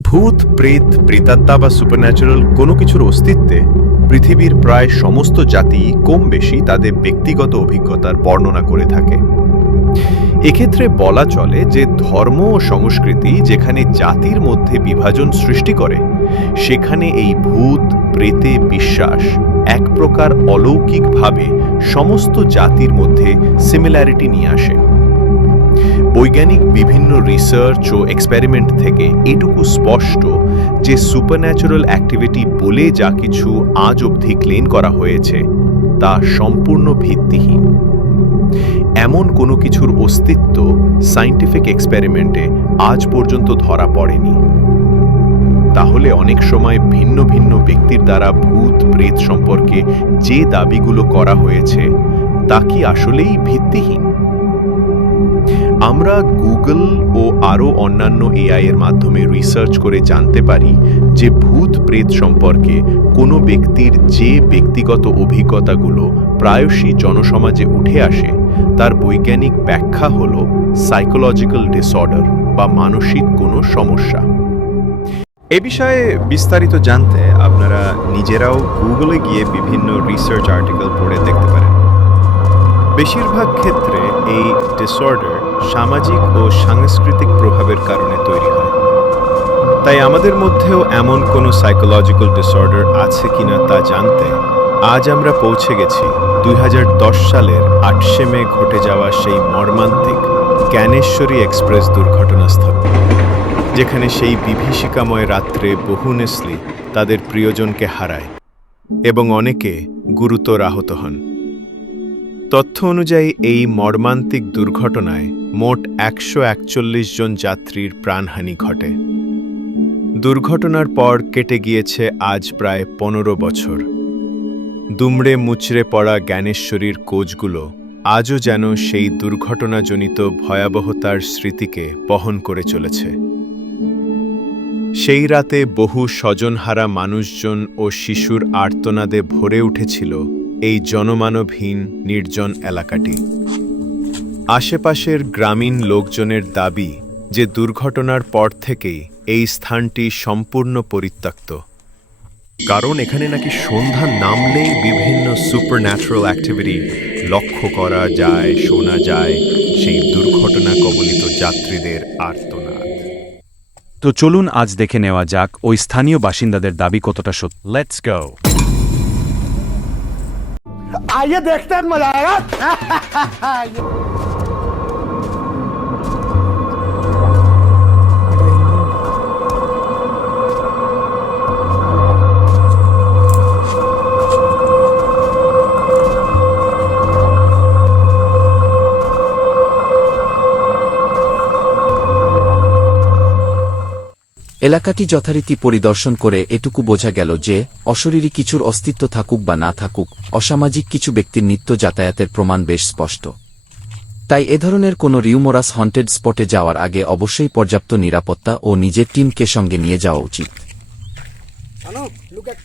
ভূত, প্রেত, প্রেতাত্মা বা সুপারন্যাচারাল কোনো কিছুর অস্তিত্বে পৃথিবীর প্রায় সমস্ত জাতি কম বেশি তাদের ব্যক্তিগত অভিজ্ঞতার বর্ণনা করে থাকে। এক্ষেত্রে বলা চলে যে ধর্ম ও সংস্কৃতি যেখানে জাতির মধ্যে বিভাজন সৃষ্টি করে, সেখানে এই ভূত, প্রেতে বিশ্বাস এক প্রকার অলৌকিকভাবে সমস্ত জাতির মধ্যে সিমিলারিটি নিয়ে আসে। বৈজ্ঞানিক বিভিন্ন রিসার্চ ও এক্সপেরিমেন্ট থেকে এটুকু স্পষ্ট যে সুপারন্যাচুরাল অ্যাক্টিভিটি বলে যা কিছু আজ অবধি ক্লেম করা হয়েছে, তা সম্পূর্ণ ভিত্তিহীন। এমন কোনো কিছুর অস্তিত্ব সায়েন্টিফিক এক্সপেরিমেন্টে আজ পর্যন্ত ধরা পড়েনি। তাহলে অনেক সময় ভিন্ন ভিন্ন ব্যক্তির দ্বারা ভূত, প্রেত সম্পর্কে যে দাবিগুলো করা হয়েছে, তা কি আসলেই ভিত্তিহীন? আমরা গুগল ও আরও অন্যান্য এআই এর মাধ্যমে রিসার্চ করে জানতে পারি যে ভূত প্রেত সম্পর্কে কোনো ব্যক্তির যে ব্যক্তিগত অভিজ্ঞতাগুলো প্রায়শই জনসমাজে উঠে আসে, তার বৈজ্ঞানিক ব্যাখ্যা হল সাইকোলজিক্যাল ডিসঅর্ডার বা মানসিক কোনো সমস্যা। এ বিষয়ে বিস্তারিত জানতে আপনারা নিজেরাও গুগলে গিয়ে বিভিন্ন রিসার্চ আর্টিকেল পড়ে দেখতে পারেন। বেশিরভাগ ক্ষেত্রে এই ডিসঅর্ডার সামাজিক ও সাংস্কৃতিক প্রভাবের কারণে তৈরি হয়। তাই আমাদের মধ্যেও এমন কোনো সাইকোলজিক্যাল ডিসঅর্ডার আছে কিনা তা জানতে আজ আমরা পৌঁছে গেছি দুই হাজার দশ সালের আটশে মে ঘটে যাওয়া সেই মর্মান্তিক জ্ঞানেশ্বরী এক্সপ্রেস দুর্ঘটনাস্থল, যেখানে সেই বিভীষিকাময় রাত্রে বহু নেসলি তাদের প্রিয়জনকে হারায় এবং অনেকে গুরুতর আহত হন। তথ্য অনুযায়ী, এই মর্মান্তিক দুর্ঘটনায় মোট একশো একচল্লিশ জন যাত্রীর প্রাণহানি ঘটে। দুর্ঘটনার পর কেটে গিয়েছে আজ প্রায় পনেরো বছর। দুমড়ে মুচড়ে পড়া জ্ঞানেশ্বরীর কোচগুলো আজও যেন সেই দুর্ঘটনাজনিত ভয়াবহতার স্মৃতিকে বহন করে চলেছে। সেই রাতে বহু স্বজনহারা মানুষজন ও শিশুর আর্তনাদে ভরে উঠেছিল এই জনমানবহীন নির্জন এলাকাটি। আশেপাশের গ্রামীণ লোকজনের দাবি যে দুর্ঘটনার পর থেকেই এই স্থানটি সম্পূর্ণ পরিত্যক্ত। কারণ এখানে নাকি সন্ধ্যা নামলেই বিভিন্ন সুপার ন্যাচারাল অ্যাক্টিভিটি লক্ষ্য করা যায় শোনা যায় সেই দুর্ঘটনা কবলিত যাত্রীদের আর্তনাদ। তো চলুন আজ দেখে নেওয়া যাক ওই স্থানীয় বাসিন্দাদের দাবি কতটা সত্য। লেটস গো आइए देखते हैं मज़ा आएगा। এলাকাটি যথারীতি পরিদর্শন করে এটুকু বোঝা গেল যে, অশরীরী কিছুর অস্তিত্ব থাকুক বা না থাকুক, অসামাজিক কিছু ব্যক্তির নিত্য যাতায়াতের প্রমাণ বেশ স্পষ্ট। তাই এ ধরনের কোনো রিউমোরাস হন্টেড স্পটে যাওয়ার আগে অবশ্যই পর্যাপ্ত নিরাপত্তা ও নিজের টিমকে সঙ্গে নিয়ে যাওয়া উচিত। look at